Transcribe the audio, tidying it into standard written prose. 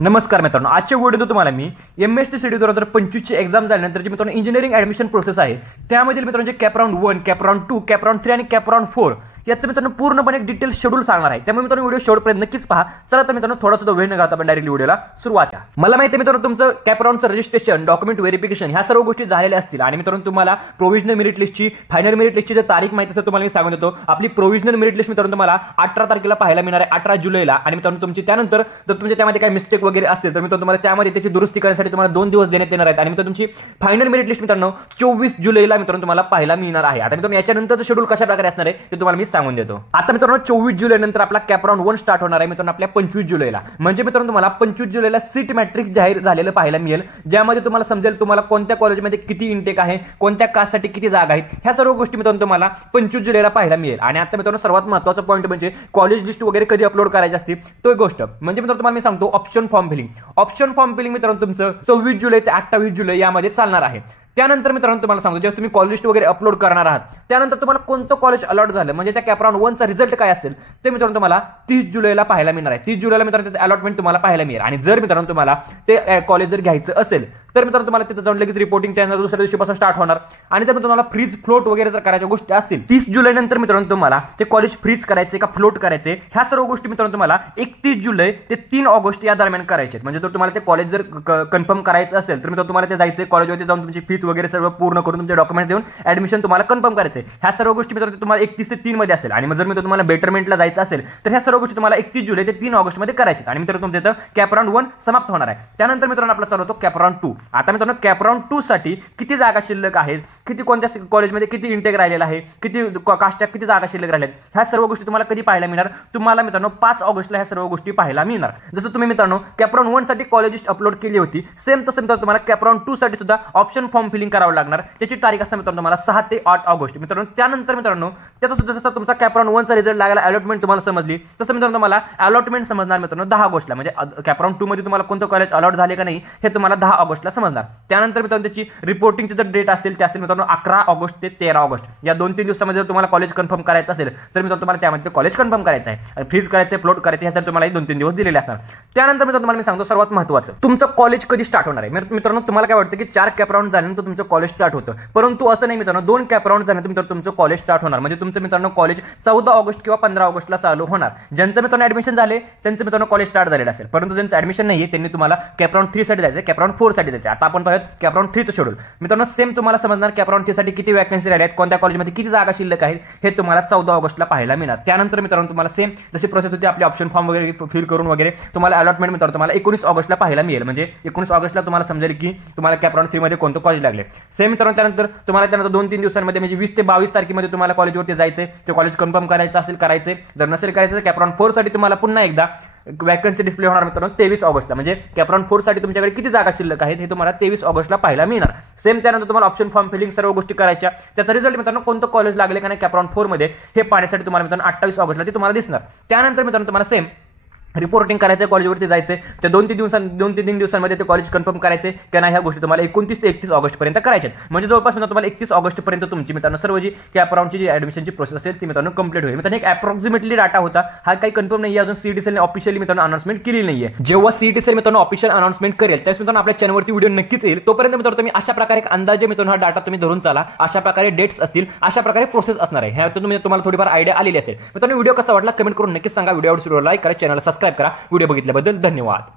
नमस्कार मित्रांनो, आजच्या व्हिडिओत तुम्हाला मी एमएसटी सीडी 2025 ची एक्झाम झाल्यानंतर जी मित्रांनो इंजिनिअरिंग ऍडमिशन प्रोसेस आहे त्यामधील मित्रांनो जे cap round 1, cap round 2, cap round 3 आणि कॅप राउंड 4 याचं मित्रांनो पूर्णपणे डिटेल शेड्यूल सांगणार आहे। त्यामुळे मित्रांनो व्हिडिओ शेवटपर्यंत नक्कीच पहा। चला तर मित्रांनो थोडा सुद्धा वेळ न घालता आपण डायरेक्टली व्हिडिओला सुरुवात करा। मला माहिती आहे मित्रांनो तुमचं कॅप राउंडचं रजिस्ट्रेशन, डॉक्युमेंट व्हेरिफिकेशन ह्या सर्व गोष्टी झालेल्या असतील आणि मित्रांनो तुम्हाला प्रोव्हिजनल मेरिट लिस्टची, फायनल मेरिट लिस्टची जर तारीख माहिती असेल तुम्हाला मी सांगून देतो। आपली प्रोव्हिजनल मेरिट लिस्ट मित्रांनो तुम्हाला 18 तारखेला पाहायला मिळणार आहे, 18 जुलैला। आणि मित्रांनो तुमची त्यानंतर जर तुमच्या त्यामध्ये काही मिस्टेक वगैरे असतील तर मित्रांनो तुम्हाला त्यामध्ये त्याची दुरुस्ती करण्यासाठी तुम्हाला 2 दिवस देण्यात येणार आहेत। आणि मित्रांनो तुमची फायनल मेरिट लिस्ट मित्रांनो 24 जुलैला मित्रांनो तुम्हाला पाहायला मिळणार आहे। आता मित्रांनो याच्यानंतरचं शेड्यूल कशा प्रकारे असणार आहे ते तुम्हाला मी सांगून देतो। आता मित्रांनो 24 जुलै नंतर आपला कॅप राउंड 1 स्टार्ट होणार आहे मित्रांनो आपल्या 25 जुलैला। म्हणजे मित्रांनो तुम्हाला 25 जुलैला सीट मॅट्रिक्स जाहीर झालेलं पाहायला मिळेल, ज्यामध्ये तुम्हाला समजेल तुम्हाला कोणत्या कॉलेजमध्ये किती इंटेक आहे, कोणत्या कास्टसाठी किती जागा आहेत, ह्या सर्व गोष्टी मित्रांनो तुम्हाला 25 जुलैला पाहायला मिळेल। आणि आता मित्रांनो सर्वात महत्त्वाचा पॉईंट म्हणजे कॉलेज लिस्ट वगैरे कधी अपलोड करायची असते तो गोष्ट म्हणजे मित्रांनो तुम्हाला मी सांगतो option form filling. Option form filling मित्रांनो तुमचं 24 जुलै ते 28 जुलै यामध्ये चालणार आहे। त्यानंतर मित्रांनो तुम्हाला सांगतो जेव्हा तुम्ही कॉलेज लिस्ट वगैरे अपलोड करणार आहात त्यानंतर तुम्हाला कोणतं कॉलेज अलॉट झालं म्हणजे त्या कॅप राउंड 1 चा रिझल्ट काय असेल ते मित्रांनो तुम्हाला 30 जुलैला पाहायला मिळणार आहे। 30 जुलैला मित्रांनो त्याचं अलॉटमेंट तुम्हाला पाहायला मिळेल। आणि जर मित्रांनो तुम्हाला ते कॉलेज जर घ्यायचं असेल तर मित्रांनो तुम्हाला तिथे जाऊन लगेच रिपोर्टिंग त्यानंतर दुसऱ्या दिवशीपासून स्टार्ट होणार। आणि जर तुम्हाला फ्रीज फ्लोट वगैरे जर करायच्या गोष्टी असतील 30 जुलै नंतर मित्रांनो तुम्हाला ते कॉलेज फ्रीज करायचे का फ्लोट करायचे ह्या सर्व गोष्टी मित्रांनो तुम्हाला 31 जुलै ते 3 ऑगस्ट या दरम्यान करायचे। म्हणजे जर तुम्हाला ते कॉलेज जर कन्फर्म करायचं असेल तर मित्रांनो तुम्हाला ते जायचे कॉलेजवरती जाऊन तुमची फीस वगैरे सर्व पूर्ण करून तुमचे डॉक्युमेंट्स देऊन ऍडमिशन तुम्हाला कन्फर्म करायचे। ह्या सर्व गोष्टी मित्रांनो तुम्हाला 31 ते 3 मध्ये असेल। आणि जर मित्रांनो तुम्हाला बेटरमेंटला जायचं असेल तर ह्या सर्व गोष्टी तुम्हाला 31 जुलै ते 3 ऑगस्ट मध्ये करायचे। आणि मित्रांनो तुमच्या इथं कॅप राउंड 1 समाप्त होणार आहे। त्यानंतर मित्रांनो आपला चालू होतो कॅप राउंड 2। आता मित्रांनो कॅप राउंड 2 साठी किती जागा शिल्लक आहेत, किती कोणत्या कॉलेजमध्ये किती इंटेक राहिलेला आहे, किती कास्टच्या किती जागा शिल्लक राहिल्यात ह्या सर्व गोष्टी तुम्हाला कधी पाहायला मिळणार तुम्हाला मित्रांनो 5 ऑगस्टला ह्या सर्व गोष्टी पाहायला मिळणार। जसं तुम्ही मित्रांनो कॅप राउंड 1 साठी कॉलेज लिस्ट अपलोड केली होती सेम तसं मित्रांनो तुम्हाला कॅप राउंड 2 साठी सुद्धा ऑप्शन फॉर्म फिलिंग करावं लागणार। त्याची तारीख असते मित्रांनो तुम्हाला 6 ते 8 ऑगस्ट। मित्रांनो त्यानंतर मित्रांनो त्याचा सुद्धा जसं तुमचा कॅप राउंड 1 चा रिझल्ट लागला अलॉटमेंट तुम्हाला समजली तसं मित्रांनो तुम्हाला अलॉटमेंट समजणार मित्रांनो 10 ऑगस्टला। म्हणजे कॅप राउंड 2 मध्ये तुम्हाला कोणतं कॉलेज अलॉट झाले का नाही हे तुम्हाला 10 ऑगस्टला समजणार। त्यानंतर मित्रांनो त्याची रिपोर्टिंगची जर डेट असेल ते असेल मित्रांनो 11 ऑगस्ट ते 13 ऑगस्ट या 2-3 दिवसामध्ये जर तुम्हाला कॉलेज कन्फर्म करायचं असेल तर मित्रांनो तुम्हाला त्यामध्ये कॉलेज कन्फर्म करायचं आहे, फ्रीज करायचं, फ्लोट करायचं ह्यासाठी तुम्हाला 2-3 दिवस दिलेले असणार। त्यानंतर मित्रांनो तुम्हाला मी सांगतो सर्वात महत्त्वाचं तुमचं कॉलेज कधी स्टार्ट होणार आहे। मित्रांनो तुम्हाला काय वाटतं की 4 कॅप राउंड झाल्यानंतर तुमचं कॉलेज स्टार्ट होतं, परंतु असं नाही मित्रांनो 2 कॅप राउंड झाल्यानंतर मित्रांनो तुमचं कॉलेज स्टार्ट होणार। म्हणजे तुमचं मित्रांनो कॉलेज 14 ऑगस्ट किंवा 15 ऑगस्टला चालू होणार। ज्यांचं मित्रांनो ऍडमिशन झाले त्यांचं मित्रांनो कॉलेज स्टार्ट झालेलं असेल, परंतु ज्यांचं ऍडमिशन नाहीये त्यांनी तुम्हाला कॅप राउंड 3 साठी जायचं, कॅप राउंड 4 साठी जायचं। आता आपण पाहूया कॅप राउंड 3 चं शेड्यूल। मित्रांनो सेम तुम्हाला समजणार कॅप राउंड 3 साठी किती वॅकन्सी राहिल्या आहेत, कोणत्या कॉलेजमध्ये किती जागा शिल्लक आहेत हे तुम्हाला 14 ऑगस्टला पाहायला मिळणार। त्यानंतर मित्रांनो तुम्हाला सेम जशी प्रोसेस होती आपली ऑप्शन फॉर्म वगैरे फिल करून वगैरे तुम्हाला अलॉटमेंट मित्रांनो तुम्हाला 19 ऑगस्टला पाहायला मिळेल। म्हणजे 19 ऑगस्टला तुम्हाला समजेल की तुम्हाला कॅप राउंड 3 मध्ये कोणतं कॉलेज लागले। सेम मित्रांनो त्यानंतर तुम्हाला त्यानंतर 2-3 दिवसांमध्ये म्हणजे 20 ते 22 तारखेमध्ये तुम्हाला कॉलेजवरती जायचे, ते कॉलेज कन्फर्म करायचं असेल करायचे, जर नसेल करायचं तर कॅप राउंड 4 साठी तुम्हाला पुन्हा एकदा वॅकन्सी डिस्प्ले होणार मित्रांनो 23 ऑगस्टला। म्हणजे कॅप राउंड 4 साठी तुमच्याकडे किती जागा शिल्लक आहेत हे तुम्हाला 23 ऑगस्टला पाहायला मिळणार। सेम त्यानंतर तुम्हाला ऑप्शन फॉर्म फिलिंग सर्व गोष्टी करायच्या, त्याचा रिझल्ट मित्रांनो कोणतं कॉलेज लागले का नाही कॅप राउंड 4 मध्ये हे पाहण्यासाठी तुम्हाला मित्रांनो 28 ऑगस्टला ते तुम्हाला दिसणार। त्यानंतर मित्रांनो तुम्हाला सेम रिपोर्टिंग करायचं, कॉलेजवरती जायचं, त्या 2-3 दिवसांमध्ये ते कॉलेज कन्फर्म करायचे की नाही ह्या गोष्टी तुम्हाला 29 ते 31 ऑगस्ट पर्यंत करायच्या। म्हणजे जवळपास तुम्हाला 31 ऑगस्ट पर्यंत तुमची मित्रांनो सर्व जी कॅप राउंडची जी ऍडमिशनची प्रोसेस असेल ती मित्रांनो कंप्लीट होईल। मित्रांनो एक अप्रॉक्सिमेटली डाटा होता, हा काही कन्फर्म नाही अजून सीईटी सेलने ऑफिशियली मित्रांनो अनाउन्समेंट केली नाहीये। जेव्हा सीईटी सेल मित्रांनो ऑफिशियल अनाउन्समेंट करेल त्यावेळेस मित्रांनो आपल्या चॅनलवरती व्हिडिओ नक्कीच येईल। तोपर्यंत मित्रांनो तुम्ही अशा प्रकारे एक अंदाजे मित्रांनो हा डाटा तुम्ही धरून चाला, अशा प्रकारे डेट्स असतील, अशा प्रकारे प्रोसेस असणार आहे। ह्यातून तुम्हाला थोडीफार आयडिया आलेली असेल। मित्रांनो व्हिडिओ कसा वाटला कमेंट करून नक्कीच सांगा, व्हिडिओ लाईक करा, चॅनलला सबस्क्राइब करा। व्हिडिओ बघितल्याबद्दल धन्यवाद।